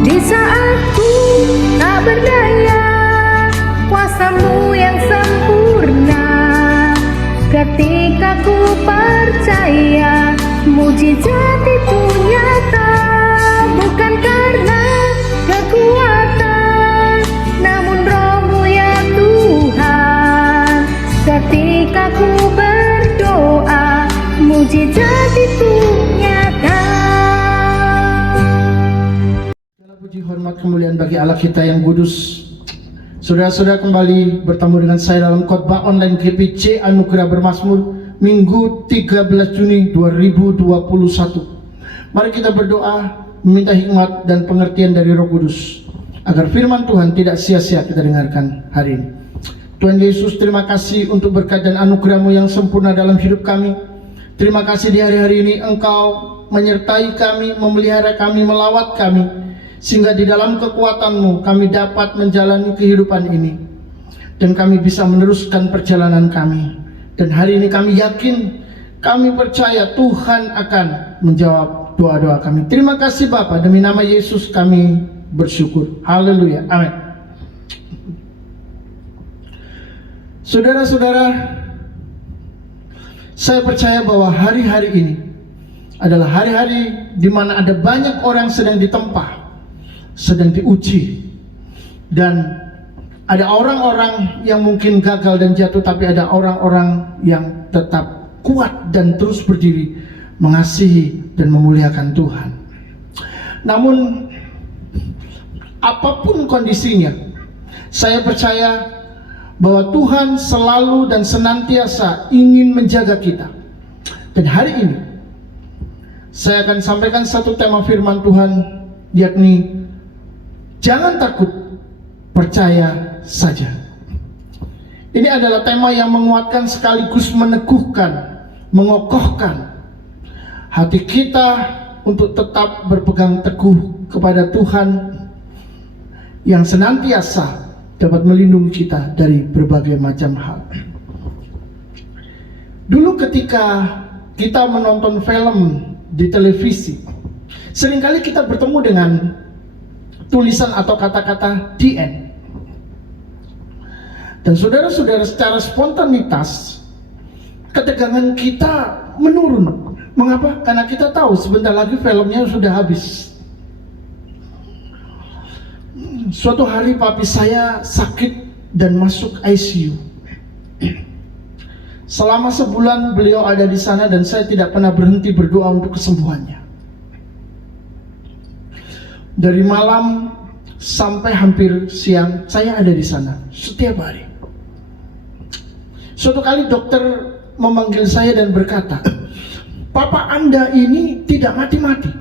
Di saat ku tak berdaya, kuasamu yang sempurna. Ketika ku percaya, mujizat itu nyata. Bukan karena kekuatan, namun Roh-Mu ya Tuhan. Ketika ku berdoa, mujizat itu nyata. Puji hormat kemuliaan bagi Allah kita yang kudus. Saudara-saudara, kembali bertemu dengan saya dalam khotbah online GPC Anugerah Bermazmur Minggu 13 Juni 2021. Mari kita berdoa meminta hikmat dan pengertian dari Roh Kudus agar firman Tuhan tidak sia-sia kita dengarkan hari ini. Tuhan Yesus, terima kasih untuk berkat dan anugerah-Mu yang sempurna dalam hidup kami. Terima kasih di hari-hari ini Engkau menyertai kami, memelihara kami, melawat kami, sehingga di dalam kekuatan-Mu kami dapat menjalani kehidupan ini, dan kami bisa meneruskan perjalanan kami. Dan hari ini kami yakin, kami percaya Tuhan akan menjawab doa-doa kami. Terima kasih Bapa, demi nama Yesus kami bersyukur. Haleluya, amin. Saudara-saudara, saya percaya bahwa hari-hari ini adalah hari-hari di mana ada banyak orang sedang ditempa, sedang diuji, dan ada orang-orang yang mungkin gagal dan jatuh, tapi ada orang-orang yang tetap kuat dan terus berdiri mengasihi dan memuliakan Tuhan. Namun apapun kondisinya, saya percaya bahwa Tuhan selalu dan senantiasa ingin menjaga kita. Dan hari ini saya akan sampaikan satu tema firman Tuhan, yakni jangan takut, percaya saja. Ini adalah tema yang menguatkan sekaligus meneguhkan, mengokohkan hati kita untuk tetap berpegang teguh kepada Tuhan yang senantiasa dapat melindungi kita dari berbagai macam hal. Dulu ketika kita menonton film di televisi, seringkali kita bertemu dengan tulisan atau kata-kata the end. Dan saudara-saudara, secara spontanitas ketegangan kita menurun. Mengapa? Karena kita tahu sebentar lagi filmnya sudah habis. Suatu hari papi saya sakit dan masuk ICU. Selama sebulan beliau ada di sana dan saya tidak pernah berhenti berdoa untuk kesembuhannya. Dari malam sampai hampir siang saya ada di sana setiap hari. Suatu kali dokter memanggil saya dan berkata, "Papa Anda ini tidak mati-mati.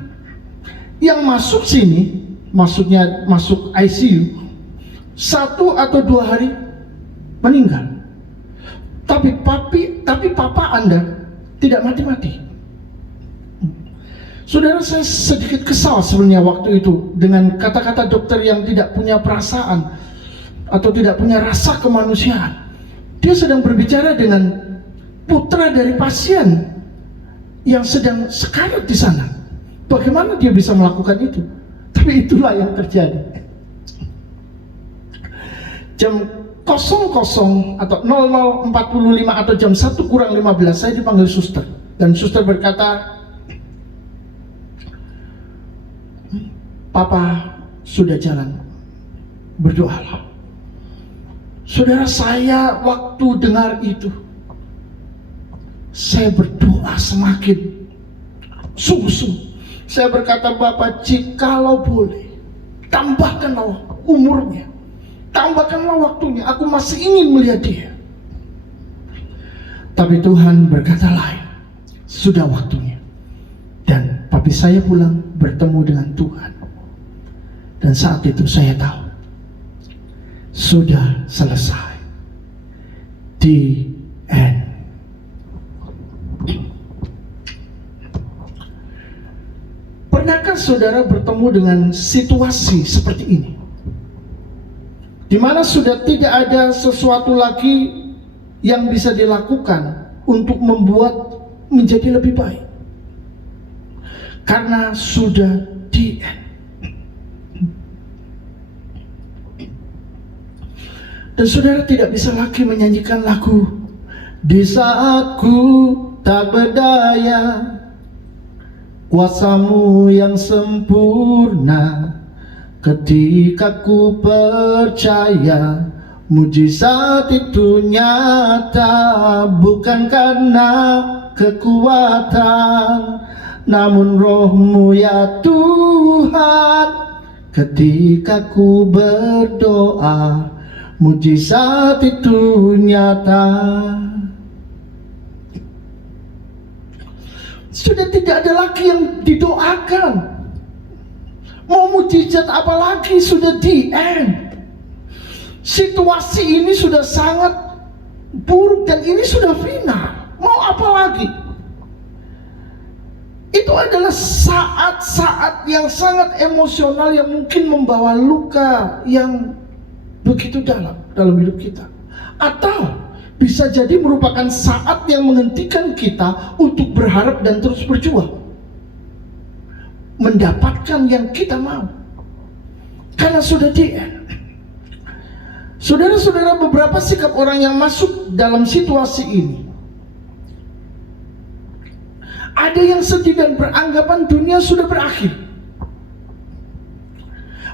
Yang masuk sini," maksudnya masuk ICU, 1 atau 2 hari meninggal. Tapi Papa Anda tidak mati-mati." Saudara, saya sedikit kesal sebenarnya waktu itu dengan kata-kata dokter yang tidak punya perasaan atau tidak punya rasa kemanusiaan. Dia sedang berbicara dengan putra dari pasien yang sedang sekarat di sana. Bagaimana dia bisa melakukan itu? Tapi itulah yang terjadi. Jam 00 atau 00.45 atau jam 1:15 saya dipanggil suster. Dan suster berkata, "Papa sudah jalan, berdoalah." Saudara, saya waktu dengar itu, saya berdoa semakin sungguh-sungguh. Saya berkata, "Bapak, jikalau boleh, tambahkanlah umurnya, tambahkanlah waktunya, aku masih ingin melihat dia." Tapi Tuhan berkata lain, sudah waktunya. Dan papi saya pulang bertemu dengan Tuhan. Dan saat itu saya tahu, sudah selesai. The end. Pernahkah saudara bertemu dengan situasi seperti ini? Di mana sudah tidak ada sesuatu lagi yang bisa dilakukan untuk membuat menjadi lebih baik. Karena sudah the end. Dan saudara tidak bisa lagi menyanyikan lagu di saat ku tak berdaya, kuasamu yang sempurna. Ketika ku percaya mujizat itu nyata, bukan karena kekuatan, namun rohmu ya Tuhan. Ketika ku berdoa, mujizat itu nyata. Sudah tidak ada lagi yang didoakan. Mau mujizat apa lagi? Sudah di end. Situasi ini sudah sangat buruk dan ini sudah final. Mau apa lagi? Itu adalah saat-saat yang sangat emosional yang mungkin membawa luka yang begitu dalam hidup kita. Atau bisa jadi merupakan saat yang menghentikan kita untuk berharap dan terus berjuang mendapatkan yang kita mau, karena sudah di end. Saudara-saudara, beberapa sikap orang yang masuk dalam situasi ini, ada yang sedih dan beranggapan dunia sudah berakhir.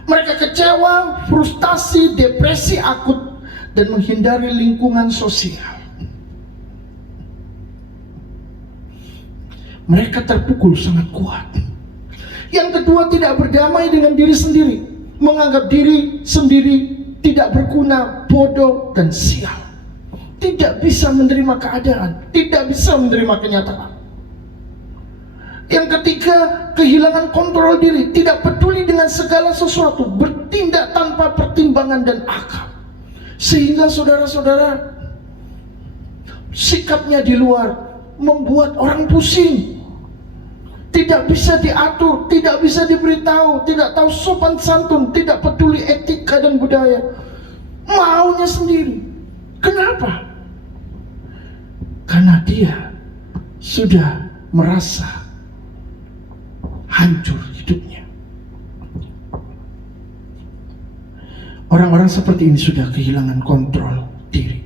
Mereka kecewa, frustasi, depresi akut, dan menghindari lingkungan sosial. Mereka terpukul sangat kuat. Yang kedua, tidak berdamai dengan diri sendiri, menganggap diri sendiri tidak berguna, bodoh, dan sial. Tidak bisa menerima keadaan, tidak bisa menerima kenyataan. Yang ketiga, kehilangan kontrol diri, tidak peduli dengan segala sesuatu, bertindak tanpa pertimbangan dan akal. Sehingga saudara-saudara, sikapnya di luar membuat orang pusing. Tidak bisa diatur, tidak bisa diberitahu, tidak tahu sopan santun, tidak peduli etika dan budaya. Maunya sendiri. Kenapa? Karena dia sudah merasa hancur hidupnya. Orang-orang seperti ini sudah kehilangan kontrol diri.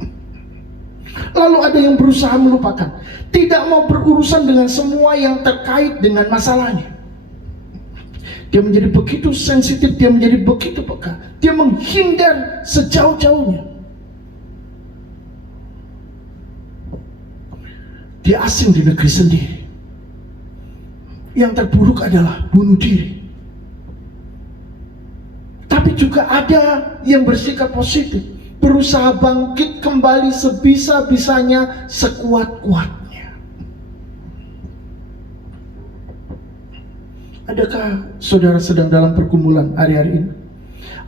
Lalu ada yang berusaha melupakan, tidak mau berurusan dengan semua yang terkait dengan masalahnya. Dia menjadi begitu sensitif, dia menjadi begitu peka, dia menghindar sejauh-jauhnya. Dia asing di negeri sendiri. Yang terburuk adalah bunuh diri. Tapi juga ada yang bersikap positif, berusaha bangkit kembali sebisa-bisanya, sekuat-kuatnya. Adakah saudara sedang dalam pergumulan hari-hari ini?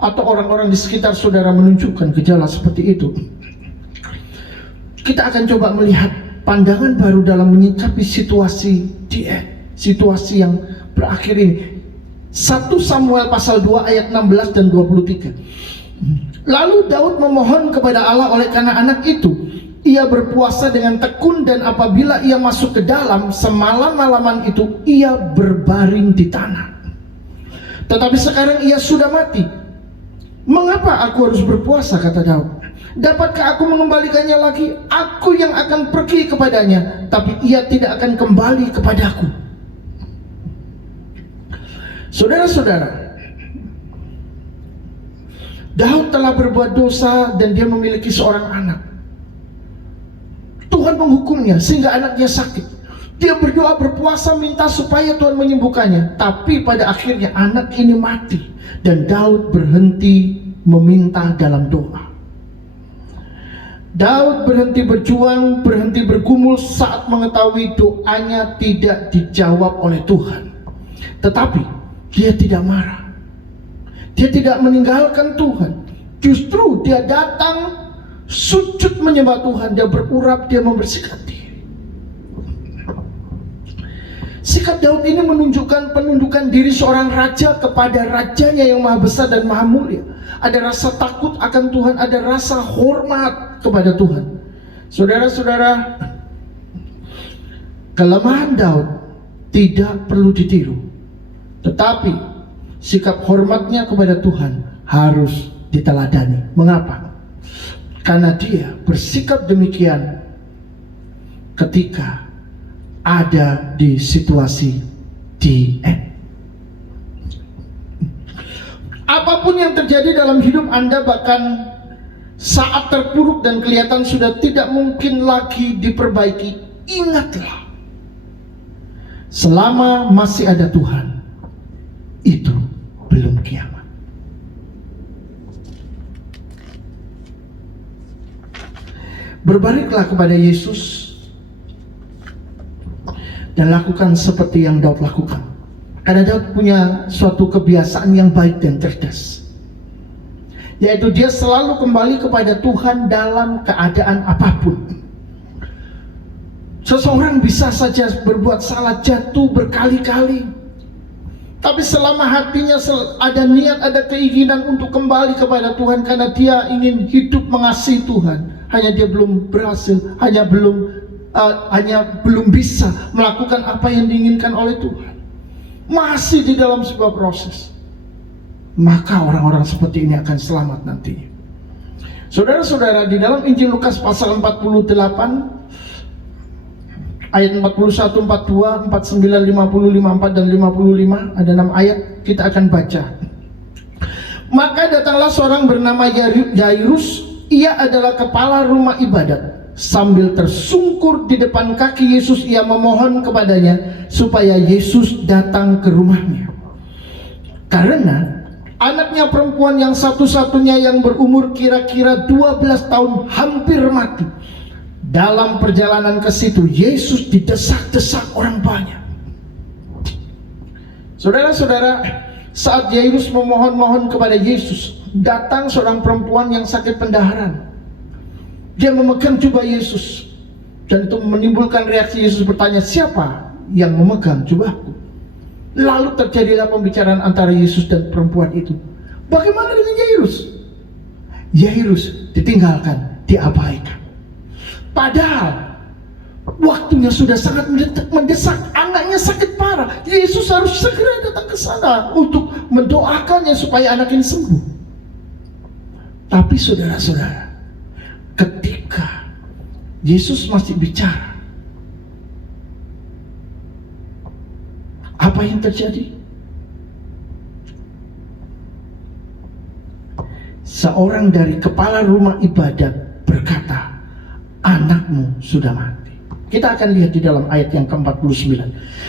Atau orang-orang di sekitar saudara menunjukkan gejala seperti itu? Kita akan coba melihat pandangan baru dalam menyikapi situasi situasi yang berakhir ini. 1 Samuel pasal 2 ayat 16 dan 23. Lalu Daud memohon kepada Allah oleh karena anak itu. Ia berpuasa dengan tekun, dan apabila ia masuk ke dalam, semalam-malaman itu ia berbaring di tanah. Tetapi sekarang ia sudah mati. Mengapa aku harus berpuasa, kata Daud? Dapatkah aku mengembalikannya lagi? Aku yang akan pergi kepadanya, tapi ia tidak akan kembali kepadaku. Saudara-saudara, Daud telah berbuat dosa dan dia memiliki seorang anak. Tuhan menghukumnya sehingga anaknya sakit. Dia berdoa, berpuasa, minta supaya Tuhan menyembuhkannya. Tapi pada akhirnya anak ini mati, dan Daud berhenti meminta dalam doa. Daud berhenti berjuang, berhenti bergumul saat mengetahui doanya tidak dijawab oleh Tuhan. Tetapi dia tidak marah. Dia tidak meninggalkan Tuhan. Justru dia datang sujud menyembah Tuhan. Dia berurap, dia membersihkan diri. Sikap Daud ini menunjukkan penundukan diri seorang raja kepada rajanya yang maha besar dan maha mulia. Ada rasa takut akan Tuhan, ada rasa hormat kepada Tuhan. Saudara-saudara, kelemahan Daud tidak perlu ditiru, tetapi sikap hormatnya kepada Tuhan harus diteladani. Mengapa? Karena dia bersikap demikian ketika ada di situasi di apapun yang terjadi dalam hidup Anda, bahkan saat terpuruk dan kelihatan sudah tidak mungkin lagi diperbaiki, ingatlah, selama masih ada Tuhan, itu belum kiamat. Berbaliklah kepada Yesus dan lakukan seperti yang Daud lakukan. Karena Daud punya suatu kebiasaan yang baik dan cerdas, yaitu dia selalu kembali kepada Tuhan dalam keadaan apapun. Seseorang bisa saja berbuat salah, jatuh berkali-kali, tapi selama hatinya ada niat, ada keinginan untuk kembali kepada Tuhan, karena dia ingin hidup mengasihi Tuhan, hanya dia belum berhasil, hanya belum bisa melakukan apa yang diinginkan oleh Tuhan, masih di dalam sebuah proses, maka orang-orang seperti ini akan selamat nantinya. Saudara-saudara, di dalam Injil Lukas pasal 48 ayat 41, 42, 49, 50, 54 dan 55, ada 6 ayat kita akan baca. Maka datanglah seorang bernama Yairus, ia adalah kepala rumah ibadat. Sambil tersungkur di depan kaki Yesus, ia memohon kepadanya supaya Yesus datang ke rumahnya. Karena anaknya perempuan yang satu-satunya yang berumur kira-kira 12 tahun hampir mati. Dalam perjalanan ke situ, Yesus didesak-desak orang banyak. Saudara-saudara, saat Yairus memohon-mohon kepada Yesus, datang seorang perempuan yang sakit pendaharan. Dia memegang jubah Yesus, dan itu menimbulkan reaksi Yesus bertanya, siapa yang memegang jubahku? Lalu terjadilah pembicaraan antara Yesus dan perempuan itu. Bagaimana dengan Yairus? Yairus ditinggalkan, diabaikan. Padahal waktunya sudah sangat mendesak, anaknya sakit parah. Yesus harus segera datang ke sana untuk mendoakannya supaya anak ini sembuh. Tapi saudara-saudara, ketika Yesus masih bicara, apa yang terjadi? Seorang dari kepala rumah ibadat berkata, anakmu sudah mati. Kita akan lihat di dalam ayat yang ke-49.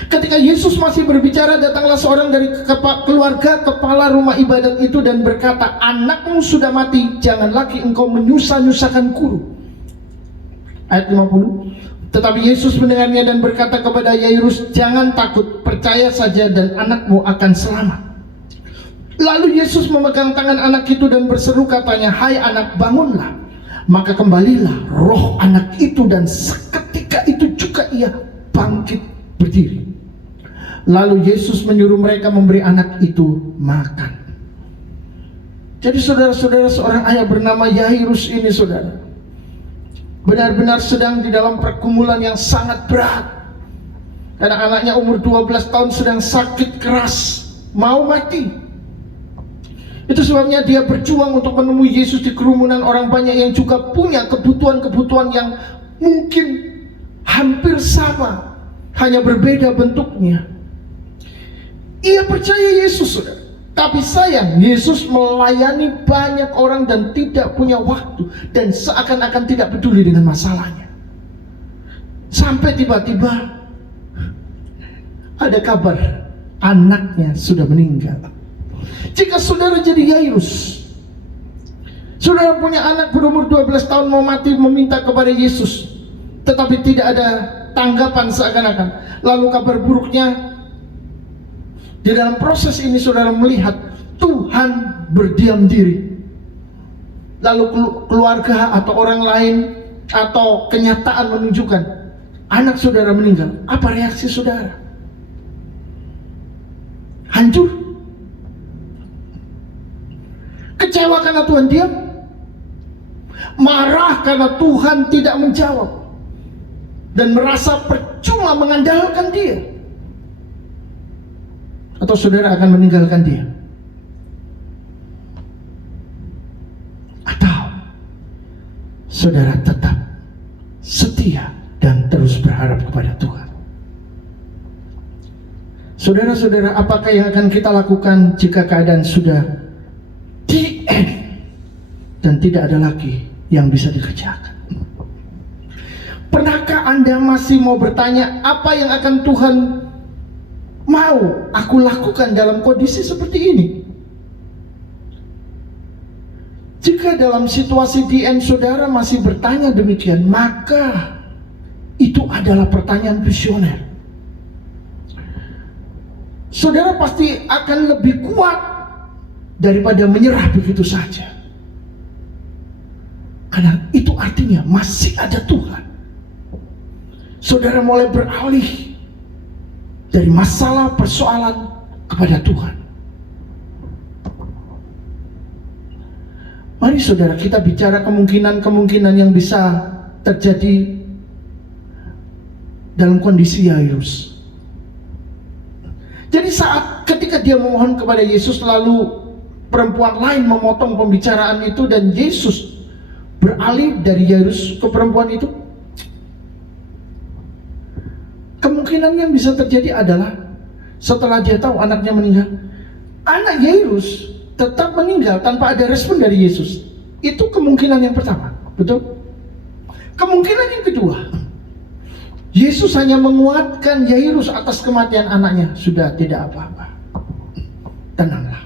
Ketika Yesus masih berbicara, datanglah seorang dari keluarga kepala rumah ibadat itu dan berkata, anakmu sudah mati, jangan lagi engkau menyusah-nyusahkan guru. Ayat 50. Tetapi Yesus mendengarnya dan berkata kepada Yairus, jangan takut, percaya saja dan anakmu akan selamat. Lalu Yesus memegang tangan anak itu dan berseru katanya, hai anak, bangunlah. Maka kembalilah roh anak itu dan seketika itu juga ia bangkit berdiri. Lalu Yesus menyuruh mereka memberi anak itu makan. Jadi saudara-saudara, seorang ayah bernama Yairus ini, saudara, benar-benar sedang di dalam pergumulan yang sangat berat. Karena anaknya umur 12 tahun sedang sakit keras, mau mati. Itu sebabnya dia berjuang untuk menemui Yesus di kerumunan orang banyak yang juga punya kebutuhan-kebutuhan yang mungkin hampir sama, hanya berbeda bentuknya. Ia percaya Yesus, saudara. Tapi sayang, Yesus melayani banyak orang dan tidak punya waktu, dan seakan-akan tidak peduli dengan masalahnya. Sampai tiba-tiba ada kabar anaknya sudah meninggal. Jika saudara jadi Yairus, saudara punya anak berumur 12 tahun mau mati, meminta kepada Yesus, tetapi tidak ada tanggapan seakan-akan. Lalu kabar buruknya, di dalam proses ini saudara melihat Tuhan berdiam diri. Lalu keluarga atau orang lain atau kenyataan menunjukkan anak saudara meninggal. Apa reaksi saudara? Hancur? Kecewa karena Tuhan diam? Marah karena Tuhan tidak menjawab? Dan merasa percuma mengandalkan dia? Atau saudara akan meninggalkan dia? Atau saudara tetap setia dan terus berharap kepada Tuhan. Saudara-saudara, apakah yang akan kita lakukan jika keadaan sudah di end dan tidak ada lagi yang bisa dikerjakan? Pernahkah Anda masih mau bertanya, apa yang akan Tuhan mau aku lakukan dalam kondisi seperti ini? Jika dalam situasi di end saudara masih bertanya demikian, maka itu adalah pertanyaan visioner. Saudara pasti akan lebih kuat daripada menyerah begitu saja. Karena itu artinya masih ada Tuhan. Saudara mulai beralih dari masalah persoalan kepada Tuhan. Mari saudara kita bicara kemungkinan-kemungkinan yang bisa terjadi dalam kondisi Yairus. Jadi ketika dia memohon kepada Yesus, lalu perempuan lain memotong pembicaraan itu dan Yesus beralih dari Yairus ke perempuan itu, kemungkinan yang bisa terjadi adalah setelah dia tahu anaknya meninggal, anak Yairus tetap meninggal tanpa ada respon dari Yesus. Itu kemungkinan yang pertama, betul? Kemungkinan yang kedua, Yesus hanya menguatkan Yairus atas kematian anaknya. Sudah, tidak apa-apa, tenanglah.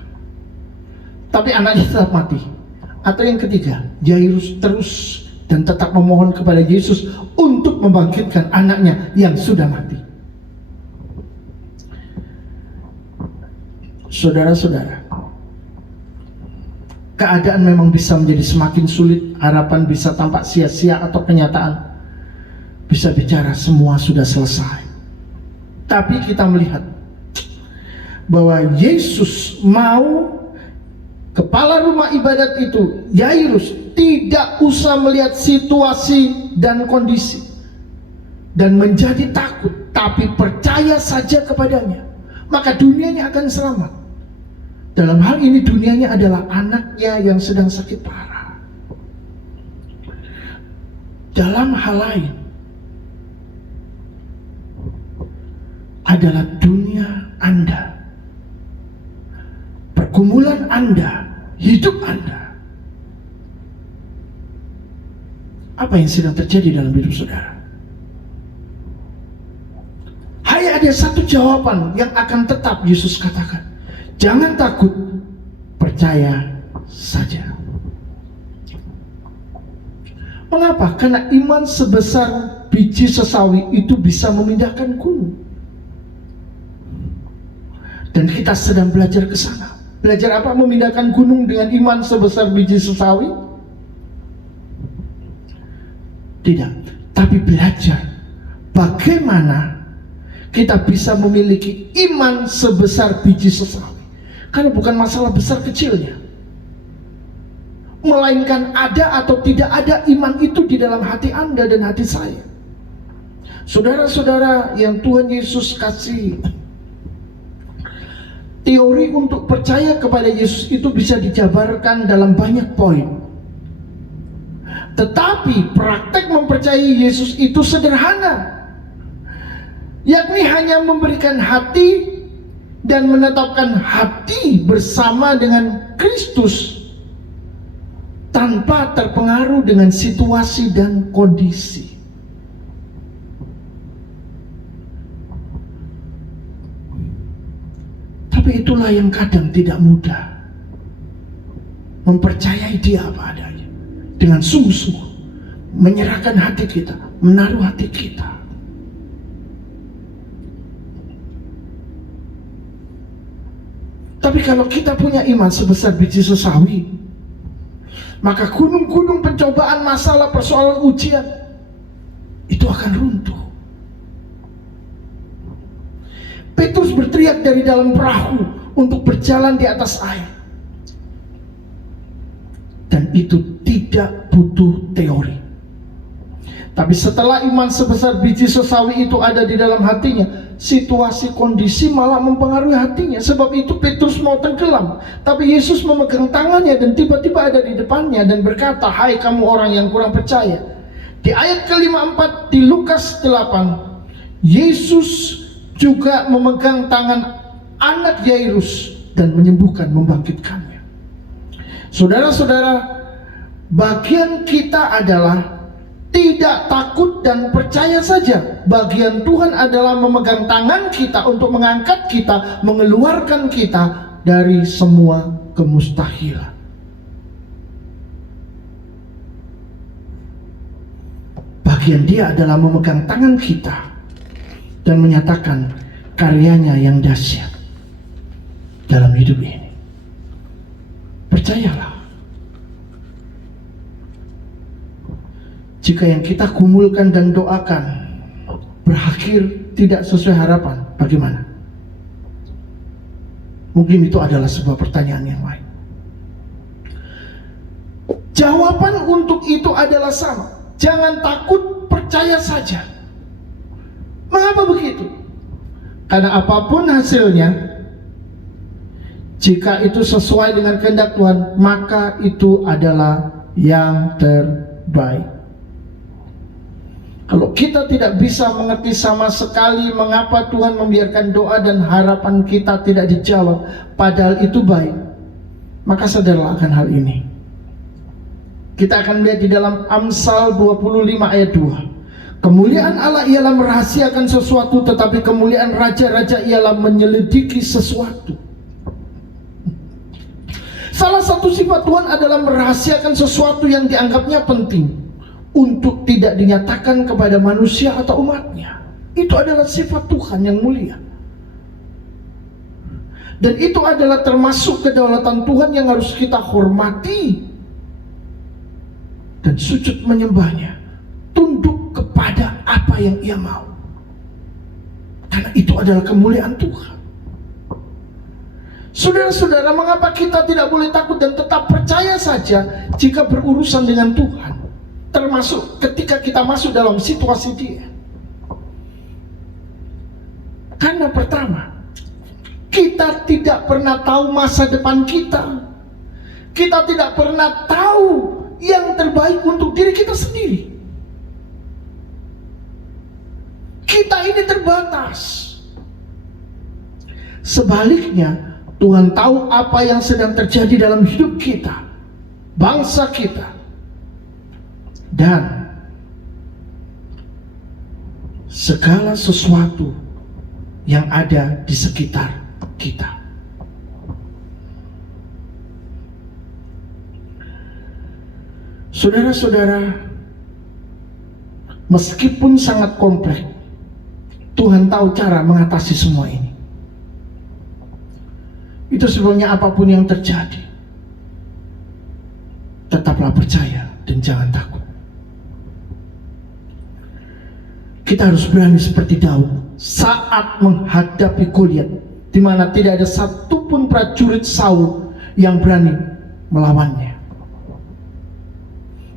Tapi anaknya tetap mati. Atau yang ketiga, Yairus terus dan tetap memohon kepada Yesus untuk membangkitkan anaknya yang sudah mati. Saudara-saudara, keadaan memang bisa menjadi semakin sulit, harapan bisa tampak sia-sia, atau kenyataan bisa bicara semua sudah selesai. Tapi kita melihat bahwa Yesus mau kepala rumah ibadat itu, Yairus, tidak usah melihat situasi dan kondisi dan menjadi takut, tapi percaya saja kepadanya, maka dunianya akan selamat. Dalam hal ini dunianya adalah anaknya yang sedang sakit parah. Dalam hal lain adalah dunia Anda, pergumulan Anda, hidup Anda. Apa yang sedang terjadi dalam hidup saudara? Hanya ada satu jawaban yang akan tetap Yesus katakan. Jangan takut, percaya saja. Mengapa? Karena iman sebesar biji sesawi itu bisa memindahkan gunung. Dan kita sedang belajar ke sana. Belajar apa? Memindahkan gunung dengan iman sebesar biji sesawi? Tidak. Tapi belajar bagaimana kita bisa memiliki iman sebesar biji sesawi. Karena bukan masalah besar kecilnya, melainkan ada atau tidak ada iman itu di dalam hati Anda dan hati saya. Saudara-saudara yang Tuhan Yesus kasih, teori untuk percaya kepada Yesus itu bisa dijabarkan dalam banyak poin. Tetapi praktek mempercayai Yesus itu sederhana, yakni hanya memberikan hati dan menetapkan hati bersama dengan Kristus tanpa terpengaruh dengan situasi dan kondisi. Tapi itulah yang kadang tidak mudah, mempercayai Dia apa adanya, dengan sungguh-sungguh menyerahkan hati kita, menaruh hati kita. Tapi kalau kita punya iman sebesar biji sesawi, maka gunung-gunung pencobaan, masalah, persoalan, ujian itu akan runtuh. Petrus berteriak dari dalam perahu untuk berjalan di atas air. Dan itu tidak butuh teori, Tapi setelah iman sebesar biji sesawi itu ada di dalam hatinya, situasi kondisi malah mempengaruhi hatinya. Sebab itu Petrus mau tenggelam, tapi Yesus memegang tangannya dan tiba-tiba ada di depannya dan berkata, "Hai kamu orang yang kurang percaya." Di ayat ke-54 di Lukas 8, Yesus juga memegang tangan anak Yairus dan menyembuhkan, membangkitkannya. Saudara-saudara, bagian kita adalah tidak takut dan percaya saja. Bagian Tuhan adalah memegang tangan kita untuk mengangkat kita, mengeluarkan kita dari semua kemustahilan. Bagian Dia adalah memegang tangan kita dan menyatakan karyanya yang dahsyat dalam hidup ini. Percayalah. Jika yang kita kumulkan dan doakan berakhir tidak sesuai harapan, bagaimana? Mungkin itu adalah sebuah pertanyaan yang lain. Jawaban untuk itu adalah sama. Jangan takut, percaya saja. Mengapa begitu? Karena apapun hasilnya, jika itu sesuai dengan kehendak Tuhan, maka itu adalah yang terbaik. Kalau kita tidak bisa mengerti sama sekali mengapa Tuhan membiarkan doa dan harapan kita tidak dijawab, padahal itu baik, maka sadarlah akan hal ini. Kita akan lihat di dalam Amsal 25 ayat 2. Kemuliaan Allah ialah merahasiakan sesuatu, tetapi kemuliaan raja-raja ialah menyelidiki sesuatu. Salah satu sifat Tuhan adalah merahasiakan sesuatu yang dianggapnya penting untuk tidak dinyatakan kepada manusia atau umatnya. Itu adalah sifat Tuhan yang mulia. Dan itu adalah termasuk kedaulatan Tuhan yang harus kita hormati dan sujud menyembahnya, tunduk kepada apa yang Ia mau, karena itu adalah kemuliaan Tuhan. Saudara-saudara, mengapa kita tidak boleh takut dan tetap percaya saja jika berurusan dengan Tuhan, termasuk ketika kita masuk dalam situasi Dia? Karena pertama, kita tidak pernah tahu masa depan kita. Kita tidak pernah tahu yang terbaik untuk diri kita sendiri. Kita ini terbatas. Sebaliknya, Tuhan tahu apa yang sedang terjadi dalam hidup kita, bangsa kita, dan segala sesuatu yang ada di sekitar kita. Saudara-saudara, meskipun sangat kompleks, Tuhan tahu cara mengatasi semua ini. Itu sebabnya apapun yang terjadi, tetaplah percaya dan jangan takut. Kita harus berani seperti Daud saat menghadapi Goliat, di mana tidak ada satupun prajurit Saul yang berani melawannya.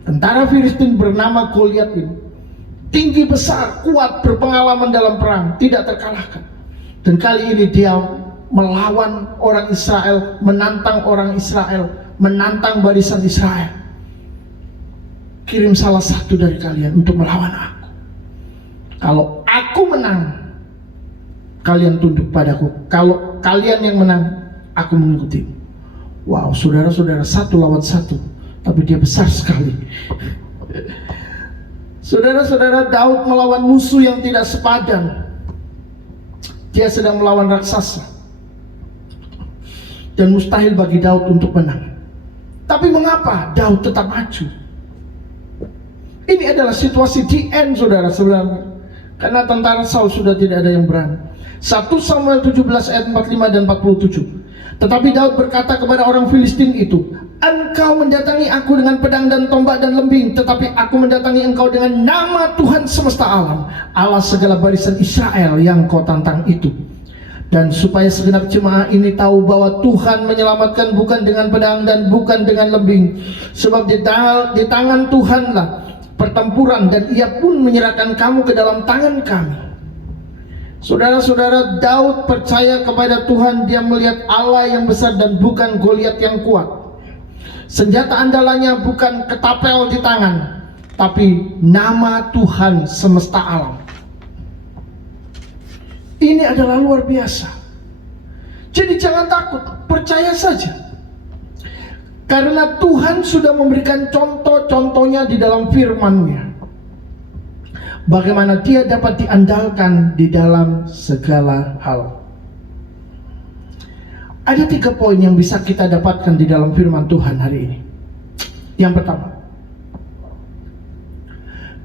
Tentara Filistin bernama Goliat ini tinggi besar, kuat, berpengalaman dalam perang, tidak terkalahkan. Dan kali ini dia melawan orang Israel, menantang orang Israel, menantang barisan Israel. Kirim salah satu dari kalian untuk melawan aku. Kalau aku menang, kalian tunduk padaku. Kalau kalian yang menang, aku mengikuti. Wow, saudara-saudara, 1 lawan 1, tapi dia besar sekali. Saudara-saudara, Daud melawan musuh yang tidak sepadan. Dia sedang melawan raksasa, dan mustahil bagi Daud untuk menang. Tapi mengapa Daud tetap maju? Ini adalah situasi di end, saudara-saudara. Karena tentara Saul sudah tidak ada yang berani. 1 Samuel 17 ayat 45 dan 47. Tetapi Daud berkata kepada orang Filistin itu, "Engkau mendatangi aku dengan pedang dan tombak dan lembing, tetapi aku mendatangi engkau dengan nama Tuhan semesta alam, Allah segala barisan Israel yang kau tantang itu. Dan supaya segenap jemaah ini tahu bahwa Tuhan menyelamatkan bukan dengan pedang dan bukan dengan lembing, sebab di tangan Tuhanlah pertempuran dan ia pun menyerahkan kamu ke dalam tangan kami. Saudara-saudara, Daud percaya kepada Tuhan. Dia melihat Allah yang besar dan bukan Goliat yang kuat. Senjata andalannya bukan ketapel di tangan, tapi nama Tuhan semesta alam. Ini adalah luar biasa. Jadi jangan takut, percaya saja. Karena Tuhan sudah memberikan contoh-contohnya di dalam firman-Nya. Bagaimana Dia dapat diandalkan di dalam segala hal. Ada 3 poin yang bisa kita dapatkan di dalam firman Tuhan hari ini. Yang pertama,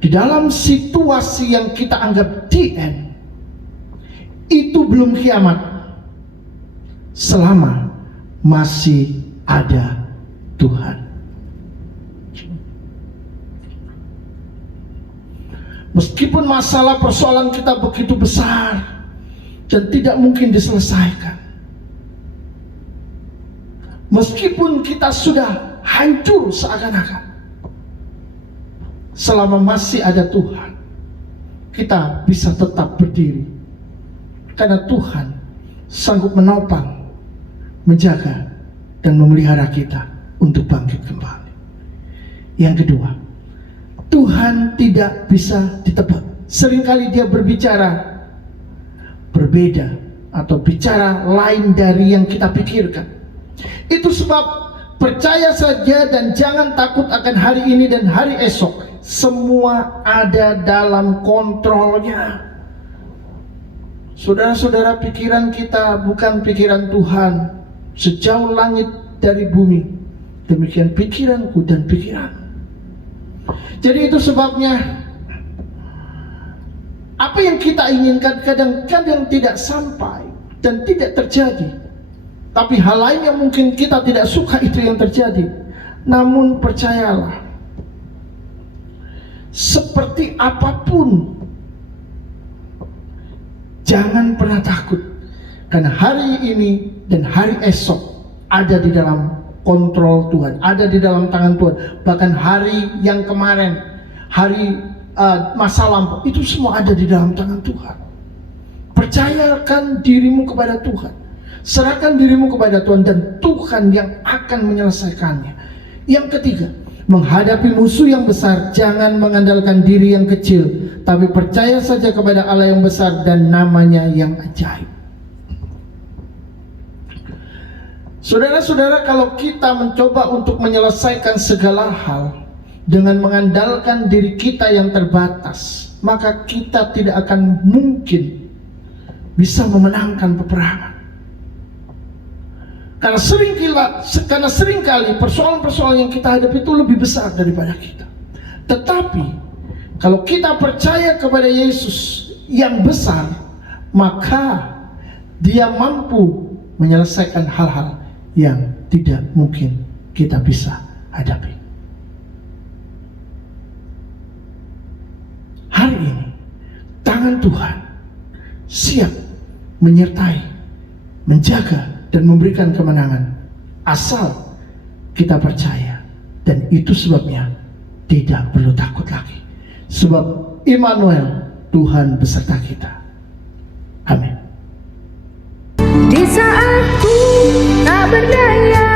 di dalam situasi yang kita anggap the end, itu belum kiamat selama masih ada Tuhan. Meskipun masalah persoalan kita begitu besar dan tidak mungkin diselesaikan, meskipun kita sudah hancur seakan-akan, selama masih ada Tuhan, kita bisa tetap berdiri. Karena Tuhan sanggup menopang, menjaga, dan memelihara kita untuk bangkit kembali. Yang kedua, Tuhan tidak bisa ditebak. Seringkali Dia berbicara berbeda atau bicara lain dari yang kita pikirkan. Itu sebab percaya saja dan jangan takut akan hari ini dan hari esok. Semua ada dalam kontrolnya. Saudara-saudara, pikiran kita bukan pikiran Tuhan. Sejauh langit dari bumi, demikian pikiranku dan pikiran. Jadi itu sebabnya apa yang kita inginkan kadang-kadang tidak sampai dan tidak terjadi. Tapi hal lain yang mungkin kita tidak suka itu yang terjadi. Namun percayalah, seperti apapun, jangan pernah takut. Karena hari ini dan hari esok ada di dalam kontrol Tuhan, ada di dalam tangan Tuhan. Bahkan hari yang kemarin, hari masa lampau, itu semua ada di dalam tangan Tuhan. Percayakan dirimu kepada Tuhan, serahkan dirimu kepada Tuhan, dan Tuhan yang akan menyelesaikannya. Yang ketiga, menghadapi musuh yang besar, jangan mengandalkan diri yang kecil, tapi percaya saja kepada Allah yang besar dan namanya yang ajaib. Saudara-saudara, kalau kita mencoba untuk menyelesaikan segala hal dengan mengandalkan diri kita yang terbatas, maka kita tidak akan mungkin bisa memenangkan peperangan. Karena seringkali persoalan-persoalan yang kita hadapi itu lebih besar daripada kita. Tetapi kalau kita percaya kepada Yesus yang besar, maka Dia mampu menyelesaikan hal-hal yang tidak mungkin kita bisa hadapi. Hari ini tangan Tuhan siap menyertai, menjaga, dan memberikan kemenangan asal kita percaya. Dan itu sebabnya tidak perlu takut lagi, sebab Immanuel, Tuhan beserta kita. Amin. Di saat ku tak berdaya,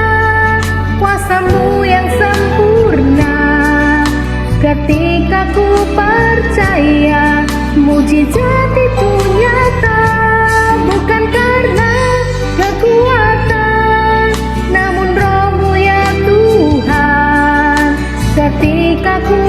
kuasa-Mu yang sempurna. Ketika ku percaya, mujizat itu nyata. Bukan karena kekuatan, namun Roh-Mu ya Tuhan. Ketika ku